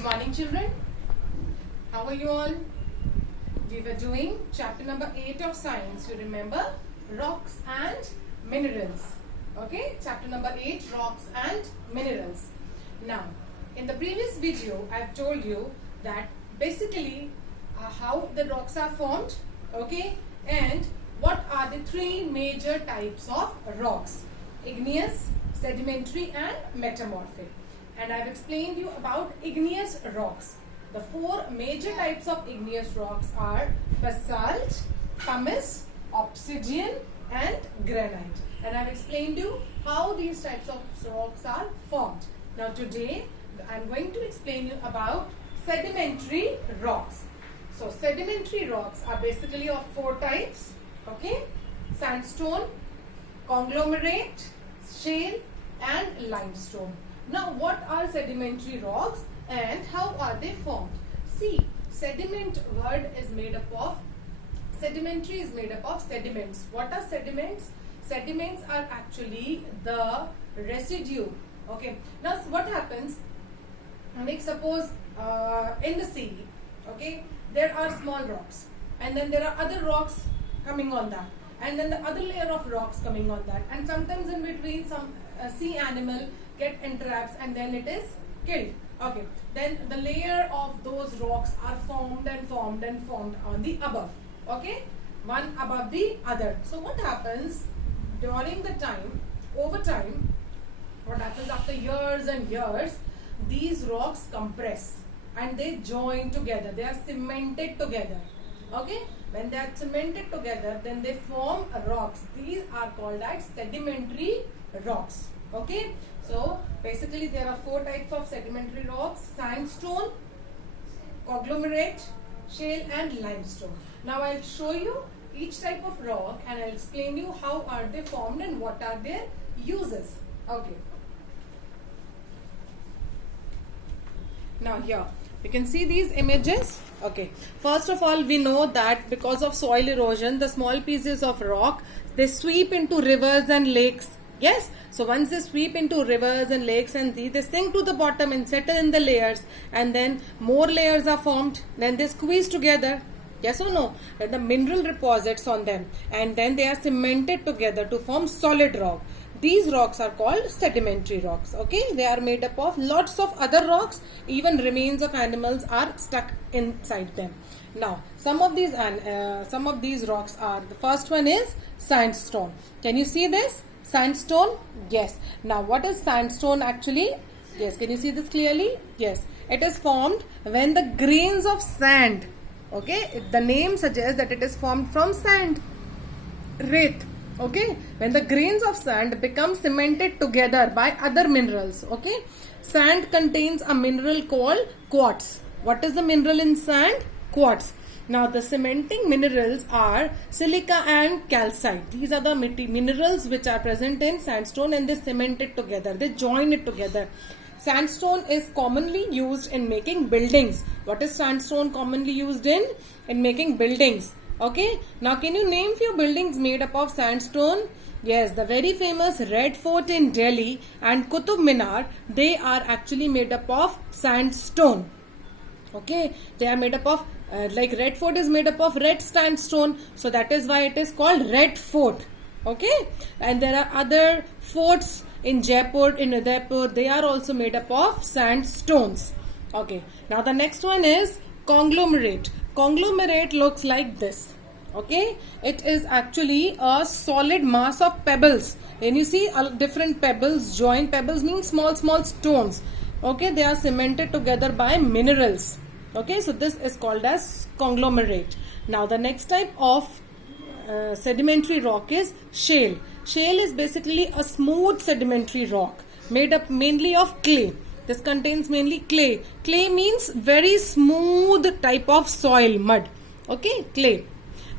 Good morning, children. How are you all? We were doing chapter number 8 of science. You remember? Rocks and minerals. Okay? Chapter number 8, rocks and minerals. Now, in the previous video, I've told you that basically how the rocks are formed. Okay? And what are the three major types of rocks? Igneous, sedimentary and metamorphic. And I've explained you about igneous rocks. The four major types of igneous rocks are basalt, pumice, obsidian and granite. And I've explained you how these types of rocks are formed. Now today I'm going to explain you about sedimentary rocks. So sedimentary rocks are basically of four types. Okay? Sandstone, conglomerate, shale and limestone. Now what are sedimentary rocks and how are they formed? See, sediment word is made up of, sedimentary is made up of sediments. What are sediments? Sediments are actually the residue. Okay. Now what happens, like suppose in the sea, okay, there are small rocks and then there are other rocks coming on that and then the other layer of rocks coming on that, and sometimes in between some sea animal get entraps and then it is killed. Okay, then the layer of those rocks are formed and formed and formed on the above. Okay, one above the other. So what happens during the time, over time, what happens after years and years, these rocks compress and they join together. They are cemented together. Okay, when they are cemented together, then they form rocks. These are called as sedimentary rocks. Okay, so basically there are four types of sedimentary rocks: sandstone, conglomerate, shale and limestone. Now I'll show you each type of rock and I'll explain you how are they formed and what are their uses. Okay. Now here you can see these images. Okay, first of all, we know that because of soil erosion, the small pieces of rock, they sweep into rivers and lakes. Yes, so once they sweep into rivers and lakes and they sink to the bottom and settle in the layers, and then more layers are formed, then they squeeze together. Yes or no? Then the mineral deposits on them and then they are cemented together to form solid rock. These rocks are called sedimentary rocks. Okay, they are made up of lots of other rocks. Even remains of animals are stuck inside them. Now, some of these rocks are, the first one is sandstone. Can you see this? Sandstone? Yes. Now, what is sandstone actually? Yes. Can you see this clearly? Yes. It is formed when the grains of sand, okay, the name suggests that it is formed from sand, wraith. Okay, when the grains of sand become cemented together by other minerals. Okay, sand contains a mineral called quartz. What is the mineral in sand? Quartz. Now the cementing minerals are silica and calcite. These are the minerals which are present in sandstone and they cement it together. They join it together. Sandstone is commonly used in making buildings. What is sandstone commonly used in? In making buildings. Okay, now can you name few buildings made up of sandstone? Yes, the very famous Red Fort in Delhi and Qutub Minar, they are actually made up of sandstone. Okay, they are made up of, like Red Fort is made up of red sandstone, so that is why it is called Red Fort. Okay, and there are other forts in Jaipur, in Udaipur, they are also made up of sandstones. Okay, now the next one is conglomerate. Conglomerate looks like this. Okay, it is actually a solid mass of pebbles. And you see different pebbles, joint pebbles means small stones. Okay, they are cemented together by minerals. Okay, so this is called as conglomerate. Now the next type of sedimentary rock is shale. Shale is basically a smooth sedimentary rock made up mainly of clay. This contains mainly clay. Clay means very smooth type of soil, mud. Okay, clay.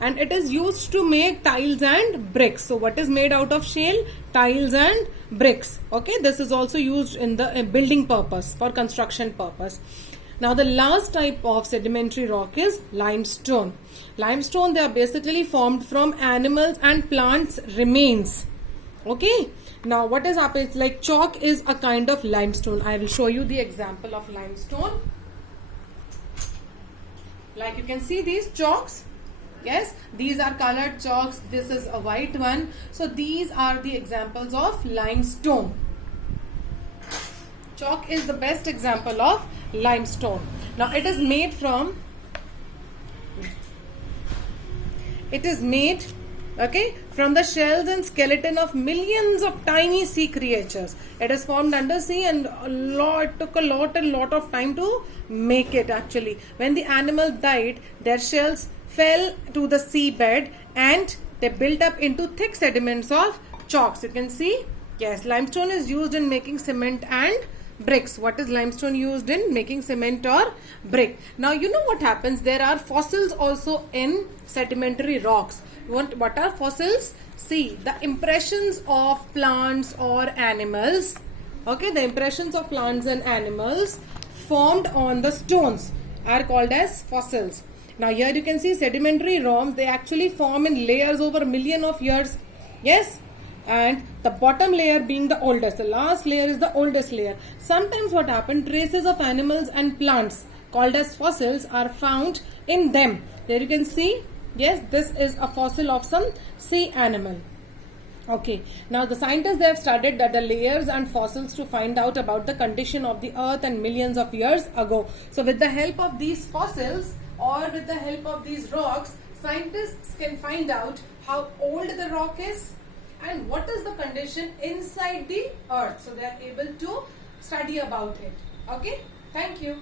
And it is used to make tiles and bricks. So what is made out of shale? Tiles and bricks. Okay, this is also used in the building purpose, for construction purpose. Now the last type of sedimentary rock is limestone. Limestone, they are basically formed from animals and plants remains. Okay. Now what is happening? Like chalk is a kind of limestone. I will show you the example of limestone. Like you can see these chalks. Yes, these are colored chalks. This is a white one. So these are the examples of limestone. Chalk is the best example of limestone. Now it is made from, from the shells and skeleton of millions of tiny sea creatures. It is formed under sea, and it took a lot of time to make it actually. When the animals died, their shells fell to the seabed and they built up into thick sediments of chalks. You can see, yes, limestone is used in making cement and bricks. What is limestone used in? Making cement or brick. Now you know what happens, there are fossils also in sedimentary rocks. What are fossils? See, the impressions of plants or animals, okay, the impressions of plants and animals formed on the stones are called as fossils. Now here you can see sedimentary rocks, they actually form in layers over a million of years. Yes, and the bottom layer being the oldest, the last layer is the oldest layer. Sometimes what happens, traces of animals and plants called as fossils are found in them. There you can see, yes, this is a fossil of some sea animal. Okay, now the scientists, they have studied that the layers and fossils to find out about the condition of the earth and millions of years ago. So with the help of these fossils or with the help of these rocks, scientists can find out how old the rock is and what is the condition inside the earth. So they are able to study about it. Okay, thank you.